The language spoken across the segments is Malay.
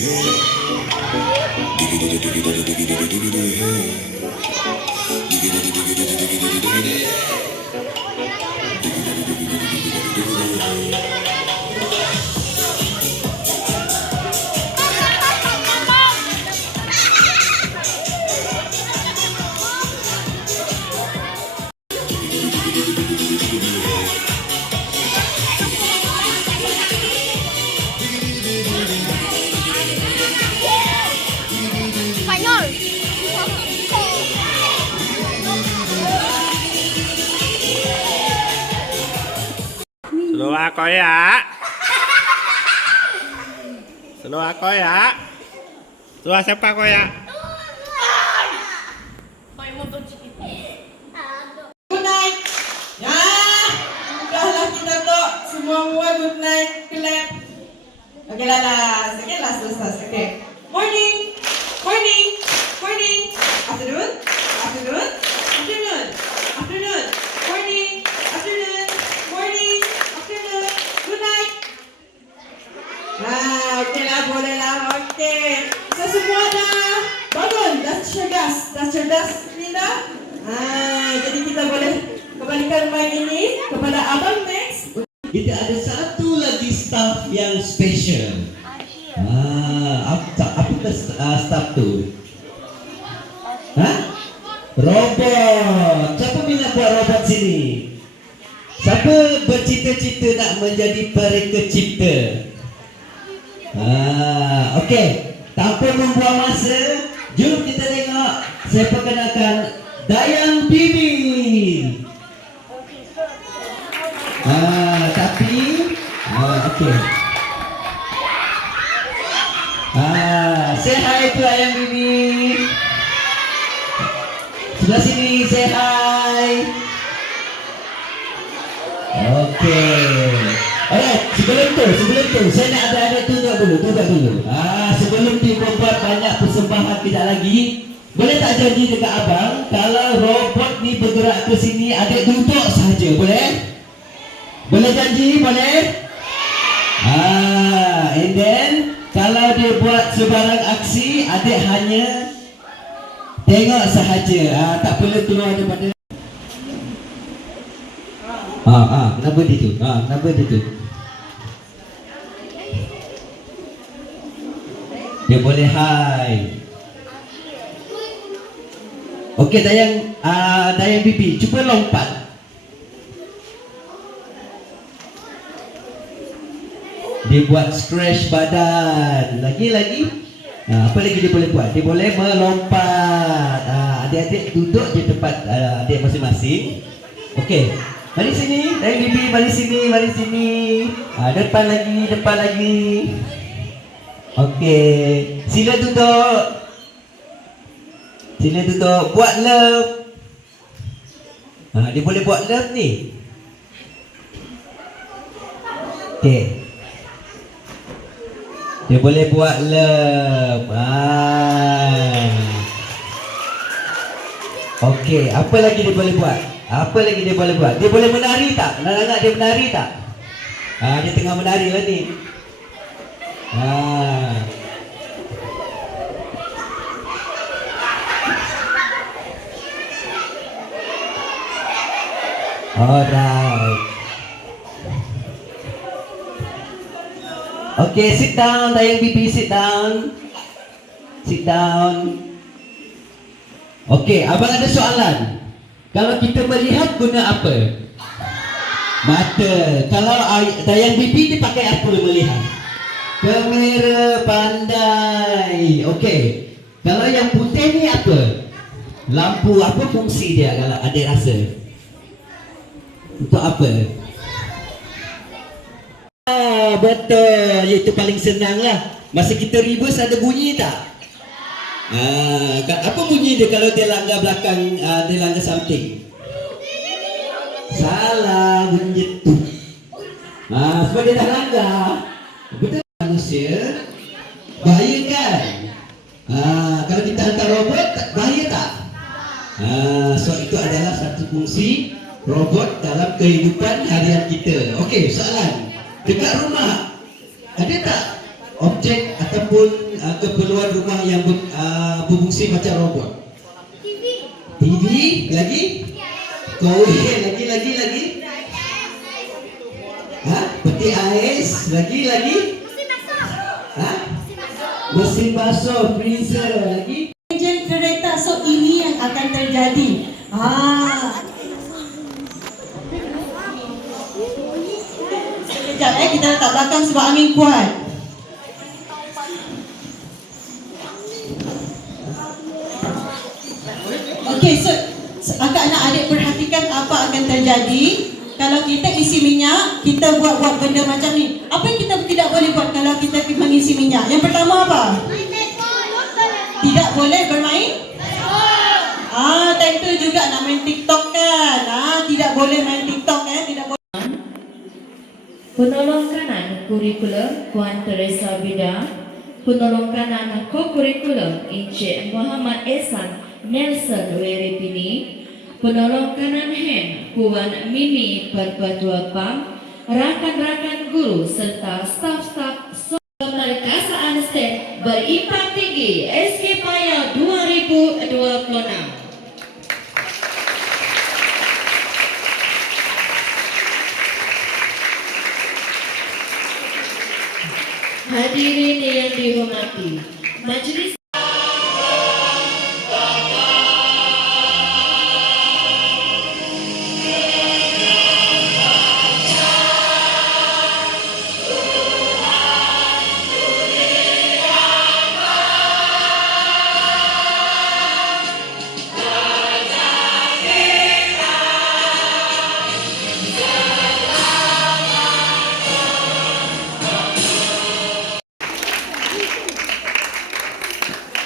Slow ako ya. Slow ako ya. Slow siapa aku ya? Good night. Ya, udahlah kita tuh semua good night, clap. Oke lah, oke lah selesai. Oke. Morning, morning, morning. Afternoon, afternoon, afternoon, afternoon. Morning, afternoon, morning, afternoon. Good night. Nah, oke lah, boleh lah. Oke. Bisa semua dah bangun, dah cerdas, Linda. Jadi kita boleh kembalikan mic ini kepada Abang Max. Kita ada satu lagi staff yang special. Apa staff tu? Robot. Siapa minat buat robot sini? Siapa bercita-cita nak menjadi pereka cipta? Okey. Tanpa membuang masa, jom kita tengok. Saya perkenalkan Dayang Bibi. Okey. Say hi to Dayang Bibi. Sebelah sini, say hi. Okey. Alright, sebelum tu saya nak ada tunggu dulu. Sebelum dibuat banyak persembahan tidak lagi, boleh tak janji dekat abang kalau robot ni bergerak ke sini, adik duduk saja, boleh? Boleh janji, boleh? And then kalau dia buat sebarang aksi, adik hanya tengok sahaja. Tak perlu keluar daripada. Kenapa dia tu? Kenapa dia tu? Dia boleh hi. Okey, Dayang Bibi, cuba lompat. Dia buat stretch badan. Lagi. Apa lagi dia boleh buat? Dia boleh melompat. Adik-adik duduk je tempat adik masing-masing. Okey. Mari sini, Dayang Bibi, mari sini. Depan lagi. Okey. Sila duduk. Buat love. Dia boleh buat love ni. Okey. Dia boleh buat love. Okey, apa lagi dia boleh buat? Dia boleh menari tak? Nak dia menari tak? Dia tengah menari lah ni. Alright. Okay, sit down, Dayang Bibi, sit down. Okay, abang ada soalan. Kalau kita melihat guna apa? Mata. Kalau Dayang Bibi dia pakai apa melihat? Kamera pandai. Okay. Kalau yang putih ni apa? Lampu. Apa fungsi dia kalau adik rasa? Untuk apa? Betul. Itu paling senang lah. Masa kita reverse ada bunyi tak? Apa bunyi dia kalau dia langgar belakang, dia langgar samping? Salah, bunyi tu. Sebab dia dah langgar. Betul manusia. Bahaya kan? Kalau kita hantar robot, bahaya tak? So itu adalah satu fungsi robot dalam kehidupan harian kita. Okey, soalan. Dekat rumah ada tak objek ataupun keperluan rumah yang berfungsi macam robot? TV. Lagi? Koin. Lagi? Peti ais. Lagi? Mesin basuh, freezer. Lagi? Enjin kereta. So ini yang akan terjadi. Sekejap kita letak belakang sebab angin kuat. Okey, so anak adik perhatikan apa akan terjadi kalau kita isi minyak, kita buat benda macam ni. Apa yang kita tidak boleh buat kalau kita mengisi minyak? Yang pertama apa? Tidak boleh bermain? Tentu juga nak main TikTok kan. Tidak boleh main TikTok tidak boleh. Penolong kanan kurikulum Puan Teresa Bida, penolong kanan ko-kurikulum Encik Muhammad Ehsan Nelson Weripini, penolong kanan hand Puan Mimi Perpetua Pam, rakan-rakan guru serta staf-staf kemerkasaan STEM berimpak tinggi SK Paya 2026. Hadirin yang dihormati, majlis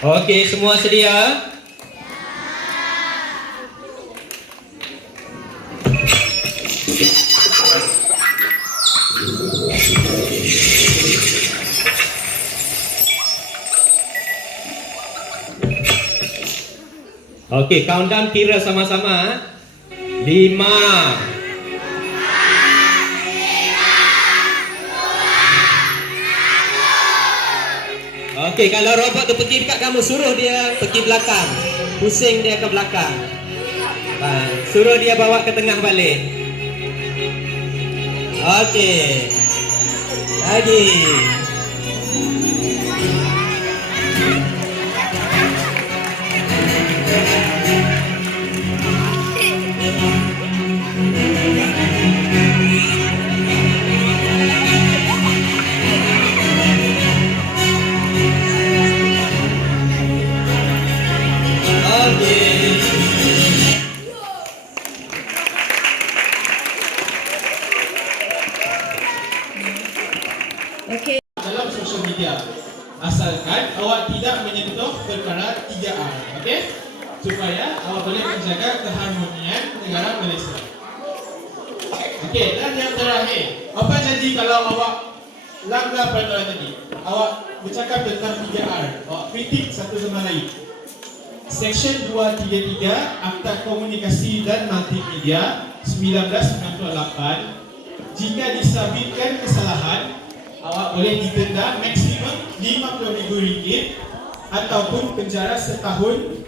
Okey, semua sedia? Okey, countdown kira sama-sama. 5. Okey, kalau robot tu pergi dekat kamu, suruh dia pergi belakang. Pusing dia ke belakang. Suruh dia bawa ke tengah balik. Okey. Lagi. dalam sosial media, asalkan awak tidak menyentuh perkara 3R, okey? Supaya awak boleh menjaga keharmonian negara Malaysia. Okey, dan yang terakhir, apa janji kalau awak langgar peraturan tadi? Awak bercakap tentang 3R, awak kritik satu sama lain. Seksyen 233 Akta Komunikasi dan Multimedia 1998, jika disabitkan kesalahan, awak boleh didenda maksimum RM50,000 ataupun penjara setahun.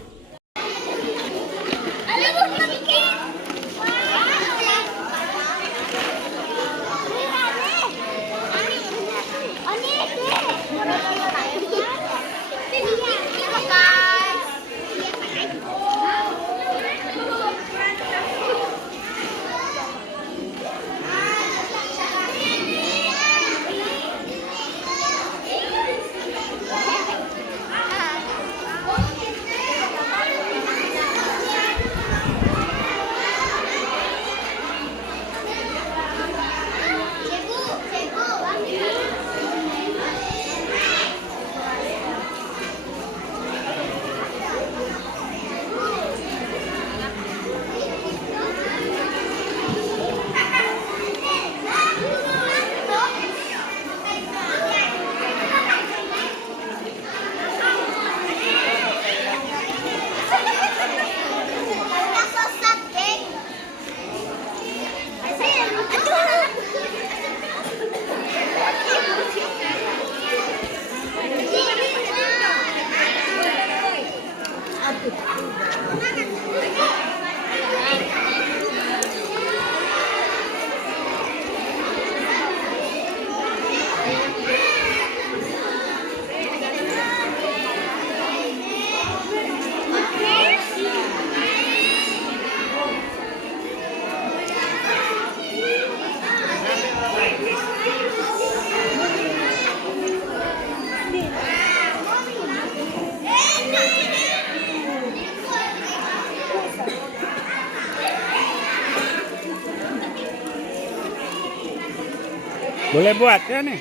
Boleh buat ya nih.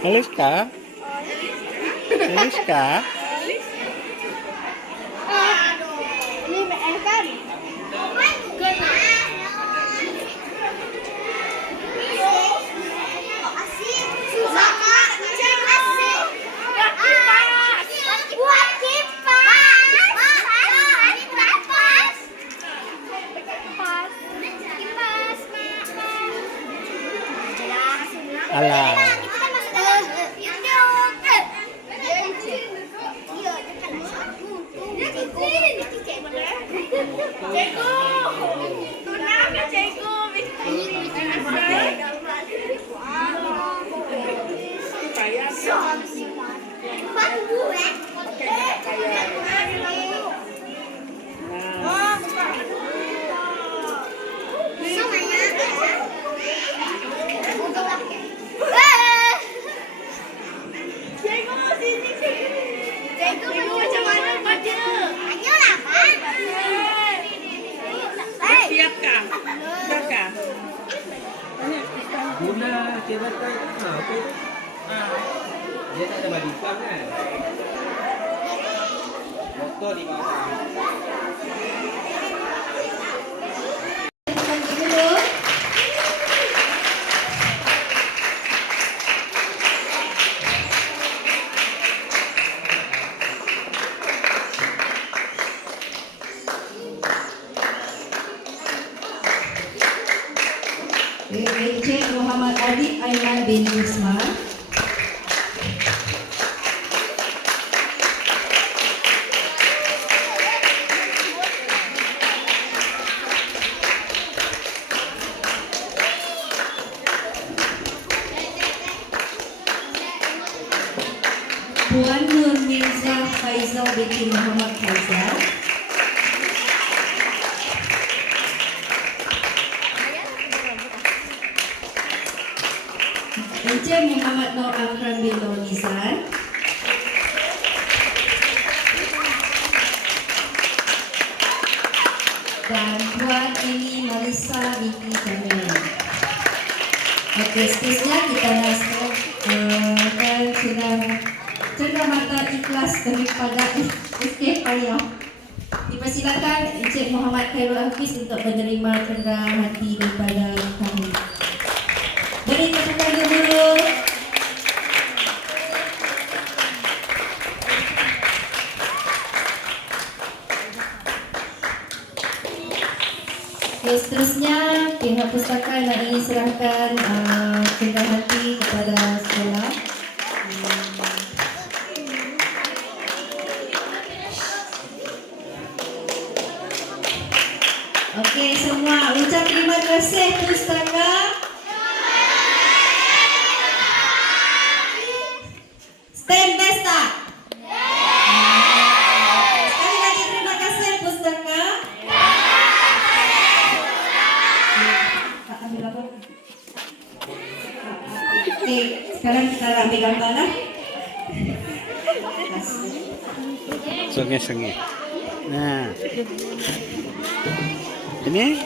Aliska? Aliska? Ini BR kan? Alah. Guna jabatan apa itu? Dia tak ada badikan kan? Motor di bawah. Encik Muhammad Adib Aiman bin Usman. Puan Nur Mirza Faizal binti Muhammad Faizal. Encik Muhammad Nur Akram bin Nur Nizar. Dan Puan Eni Marisa binti Jamil. Okey, seterusnya kita nak cenderamata ikhlas daripada SK Payah. Dipersilakan Encik Muhammad Khairul Hafiz untuk menerima cenderamata hati daripada kami. Beri tepukan dulu. Okay, seterusnya pihak pustaka nak ingin serahkan cenderamata hati kepada sekolah. Okey, semua ucap terima kasih pustaka. Stand by start. Sekali lagi terima kasih pustaka. Okey, sekarang kita ambil gambar lah. Sungai-sungai. Nah. Ini?